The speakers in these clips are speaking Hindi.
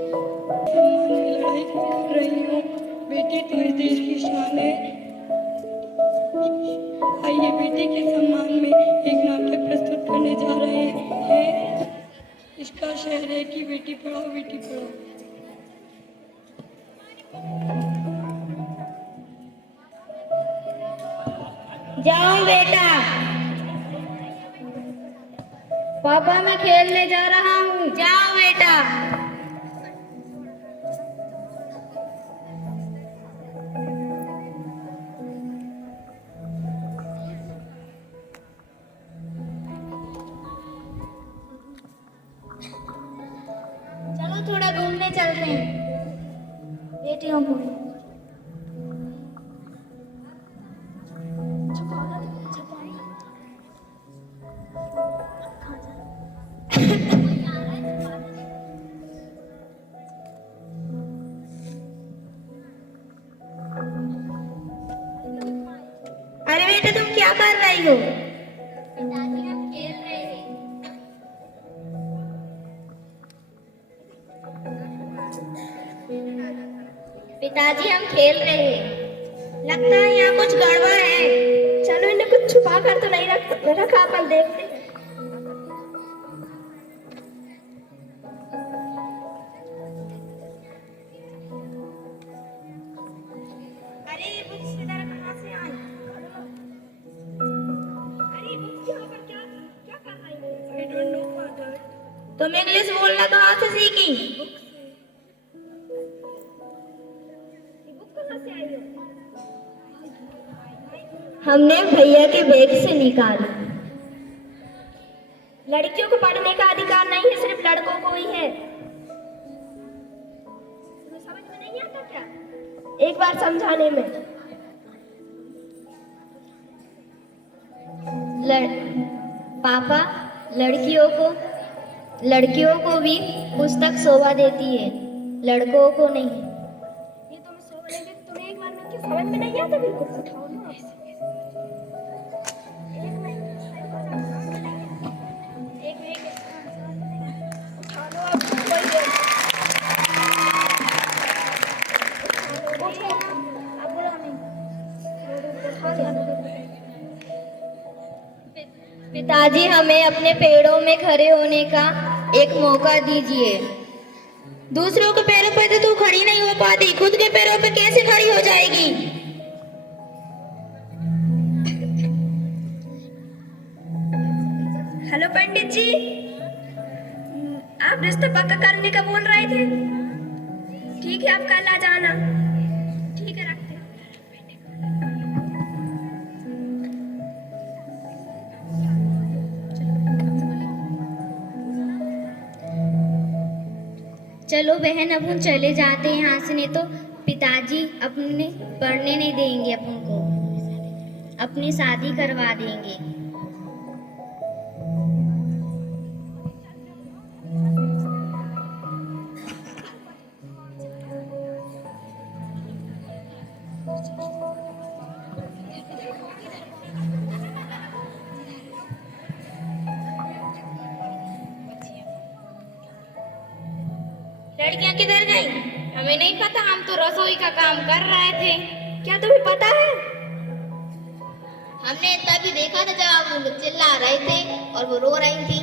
लड़ाई कर रही हूँ। बेटी तो इस देश की शान है। आइए बेटी के सम्मान में एक नाटक प्रस्तुत करने जा रहे हैं। इसका शेर है कि बेटी पढ़ाओ बेटी पढ़ाओ। जाओ बेटा। पापा मैं खेलने जा रहा हूँ। जाओ बेटा। चलो थोड़ा घूमने चलते हैं बेटियों को। अरे बेटा तुम क्या कर रही हो? पिताजी हम खेल रहे हैं। पिताजी हम खेल रहे हैं। लगता है यहाँ कुछ गड़बड़ है। चलो इन्हें कुछ छुपा कर तो नहीं रखा अपन देखते। अरे ये बुक्स इधर कहाँ से आई? अरे बुक्स यहाँ पर क्या क्या कर रही हो? I don't know father. तुम इंग्लिश बोलना कहाँ से सीखी? हमने भैया के बैग से निकाली। लड़कियों को पढ़ने का अधिकार नहीं है, सिर्फ लड़कों को ही है। तुम्हें समझ में नहीं आता क्या? एक बार समझाने में। पापा लड़कियों को भी पुस्तक शोभा देती है, लड़कों को नहीं। ये तुम्हें शोभा देती है, तुम्हें एक बार में क्यों समझ में नहीं आता? बिल्कुल उठाओ ना। पिताजी हमें अपने पेड़ों में खड़े होने का एक मौका दीजिए। दूसरों के पैरों पर तो तू खड़ी नहीं हो पाती, खुद के पैरों पे कैसे खड़ी हो जाएगी? हेलो पंडित जी, आप रिश्ता पक्का करने का बोल रहे थे। ठीक है, आप कल आ जाना। ठीक है, रखते हैं। चलो बहन, अब हम चले जाते हैं यहाँ से, नहीं तो पिताजी अपने पढ़ने नहीं देंगे, अपन को अपनी शादी करवा देंगे। लड़कियां किधर गई? हमें नहीं पता, हम तो रसोई का काम कर रहे थे। क्या तुम्हें पता है? हमने तभी देखा था जब आप लोग चिल्ला रहे थे और वो रो रही थी।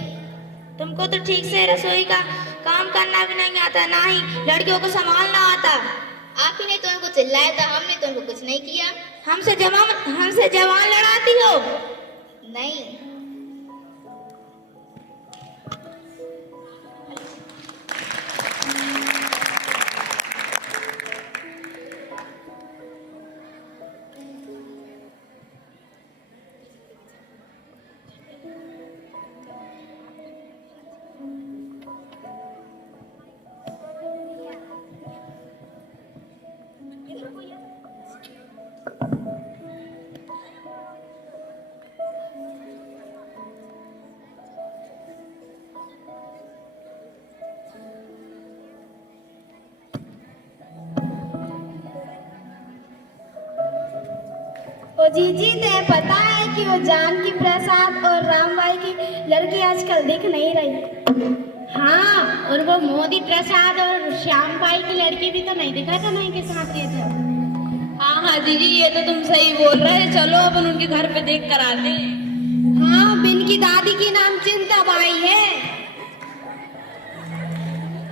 तुमको तो ठीक से रसोई का काम करना भी नहीं आता, ना ही लड़कियों को संभालना आता। आप ही ने तो उनको चिल्लाया था, हमने तो उनको कुछ नहीं किया। हमसे जवान लड़ाती हो? नहीं। ओ जीजी, तुम्हें पता है कि वो जानकी प्रसाद और रामबाई की लड़की आजकल दिख नहीं रही? हाँ, और वो मोदी प्रसाद और श्याम पाल की लड़की भी तो नहीं दिखा था नहीं के साथ ये थे। हाँ हाँ दीदी, ये तो तुम सही बोल रहे हैं। चलो अपन उनके घर पे देख कर आते हैं। हाँ, बिन की दादी की नाम चिंता बाई है।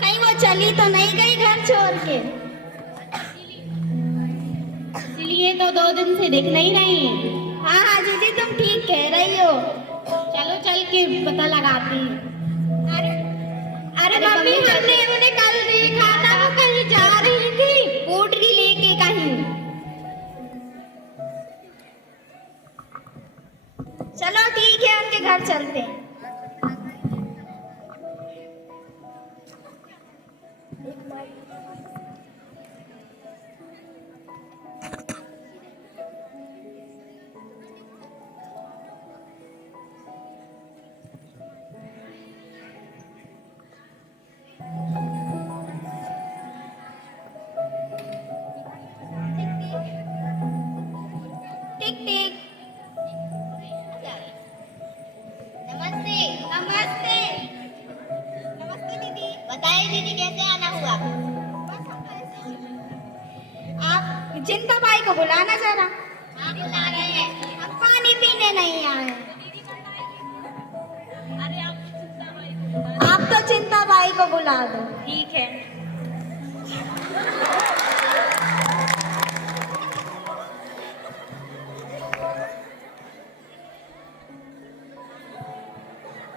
कहीं वो चली तो नहीं गई घर छोड़ के? इसलिए तो 2 दिन से दिख नहीं रही। हाँ हाँ दीदी, तुम ठीक कह रही हो। चलो चल के पता लगाते हैं। अरे मम्मी, हमने उन्हें कल देखा था, वो कहीं जा रही थी पोटरी लेके कहीं। चलो ठीक है, उनके घर चलते हैं। टिक टिक। नमस्ते। नमस्ते। नमस्ते दीदी। बताइए दीदी, कैसे आना हुआ? आप चिंता बाई को बुलाना जरा। हाँ, बुला रहे हैं। हम पानी पीने नहीं आए। आप तो चिंता बाई को बुला दो। ठीक है।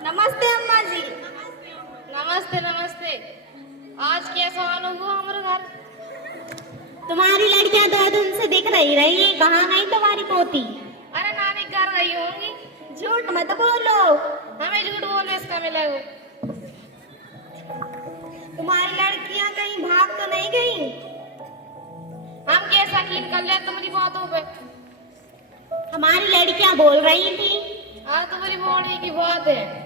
नमस्ते अम्मा जी। नमस्ते नमस्ते। आज कैसा आना हुआ हमारे घर? तुम्हारी लड़कियां 2 दिन से दिख रही कहाँ गई तुम्हारी पोती? अरे नानी के घर गई होंगी। झूठ मत बोलो। हमें झूठ बोलने इसका मिलेगा। तुम्हारी लड़कियां कहीं भाग तो नहीं गई? हम कैसा यकीन कर ले तुम्हारी बातों पे? हमारी लड़कियां बोल रही थी। हाँ, तुम्हारी बोलने की बात है।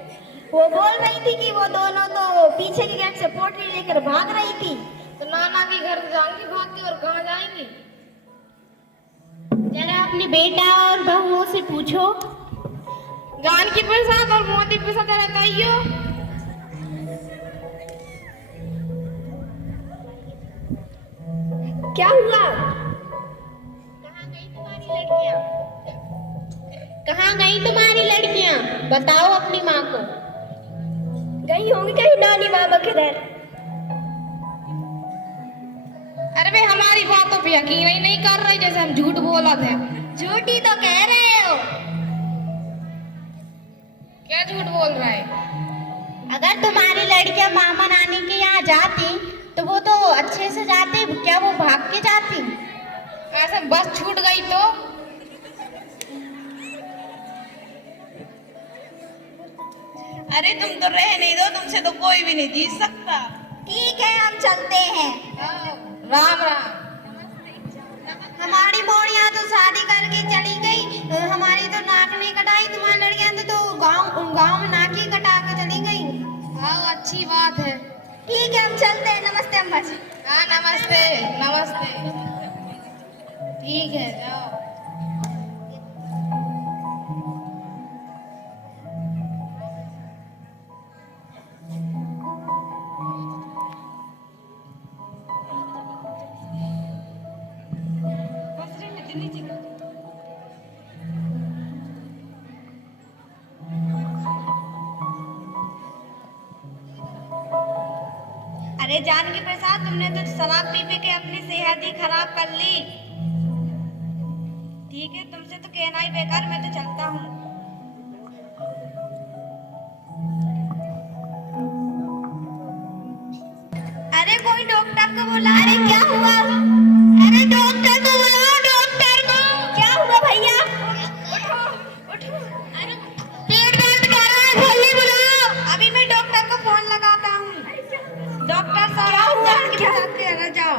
वो बोल रही थी कि वो दोनों तो पीछे के गेट से पोटली लेकर भाग रही थी। तो नाना के घर जाएंगी भाग के, और कहाँ जाएंगी? जरा अपने बेटा और बहुओं से पूछो। जान की प्रसाद और मोदी प्रसाद रहता ही हो। क्या हुआ? कहाँ गई तुम्हारी लड़कियां? बताओ अपनी माँ को। गई होंगी कहीं नानी मामा के घर। अरे भाई, हमारी बातों पे यकीन ही नहीं कर रही, जैसे हम झूठ बोला थे। झूठी तो कह रहे हो। क्या झूठ बोल रहा है? अगर तुम्हारी लड़कियां मामा नानी के यहाँ जाती तो वो तो अच्छे से जाते, क्या वो भाग के जाती? ऐसे बस छूट गई तो? अरे तुम तो रह नहीं दो, तुमसे तो कोई भी नहीं जीत सकता। ठीक है, हम चलते हैं। राम राम। हमारी मोड़ियाँ तो शादी करके चली गई, हमारी तो नाक नहीं कटाई। तुम्हारी लड़कियां तो गांव में नाक ही कटा के चली गई। हाँ, अच्छी बात है। ठीक है, हम चलते हैं। नमस्ते अम्मा जी। हाँ, नमस्ते नमस्ते। ठीक है, जाओ। अरे जानकी प्रसाद, तुमने तो शराब पी पी के अपनी सेहत ही खराब कर ली। ठीक है, तुमसे तो कहना ही बेकार, मैं तो चलता हूँ। अरे कोई डॉक्टर को बुला। अरे क्या हुआ? अरे डॉक्टर को बुलाओ, डॉक्टर को। क्या हुआ भैया? उठो उठो। अरे पेट दर्द कर रहा है, जल्दी बुलाओ। अभी मैं डॉक्टर को फोन लगाता हूँ। डॉक्टर साहब, जानकी प्रसाद के घर जाओ।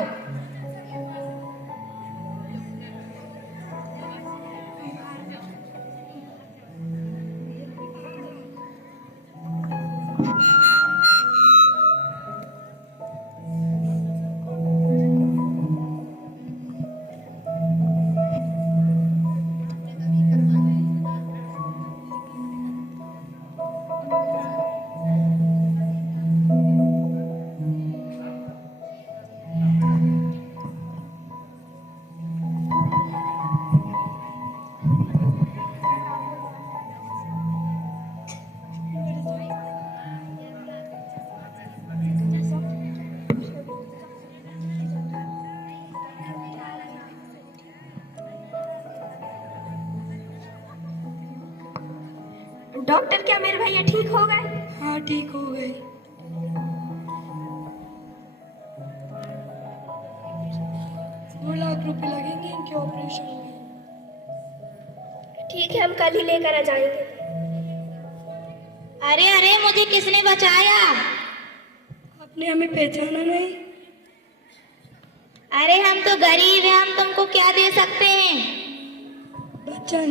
डॉक्टर, क्या मेरे भैया ठीक हो गए? हाँ ठीक हो गए। 2 लाख रुपए लगेंगे इनके ऑपरेशन में। ठीक है, हम कल ही लेकर आ जाएंगे। अरे अरे, मुझे किसने बचाया? आपने हमें पहचाना नहीं? अरे हम तो गरीब हैं, हम तुमको क्या दे सकते हैं? वचन।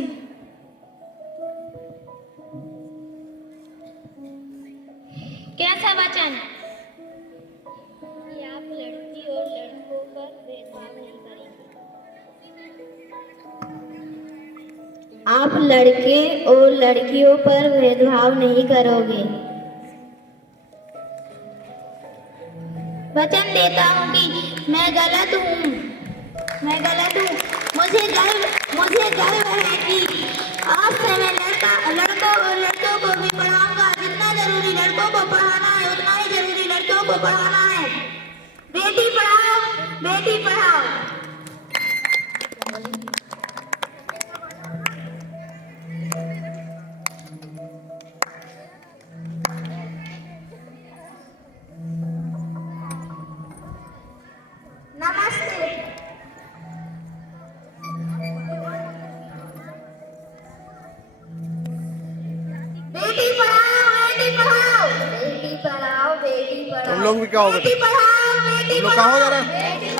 कैसा वचन? कि आप लड़की और लड़कों पर भेदभाव नहीं करेंगे। आप लड़के और लड़कियों पर भेदभाव नहीं करोगे। वचन देता हूँ कि मैं गलत हूँ। मुझे गर्व है कि आज से मैं लड़कों और लड़कों को भी पढ़ाऊंगा। जितना जरूरी लड़कों को पढ़ाना है उतना ही जरूरी लड़कियों को पढ़ाना है। बेटी पढ़ाओ, बेटी पढ़ाओ। नमस्ते। बेटी पढ़ाओ, बेटी पढ़ाओ, बेटी पढ़ाओ, बेटी पढ़ाओ। तुम लोग भी क्या हो? बेटी पढ़ाओ, बेटी तुम लोग कहाँ हो जा रहे हैं? बेटी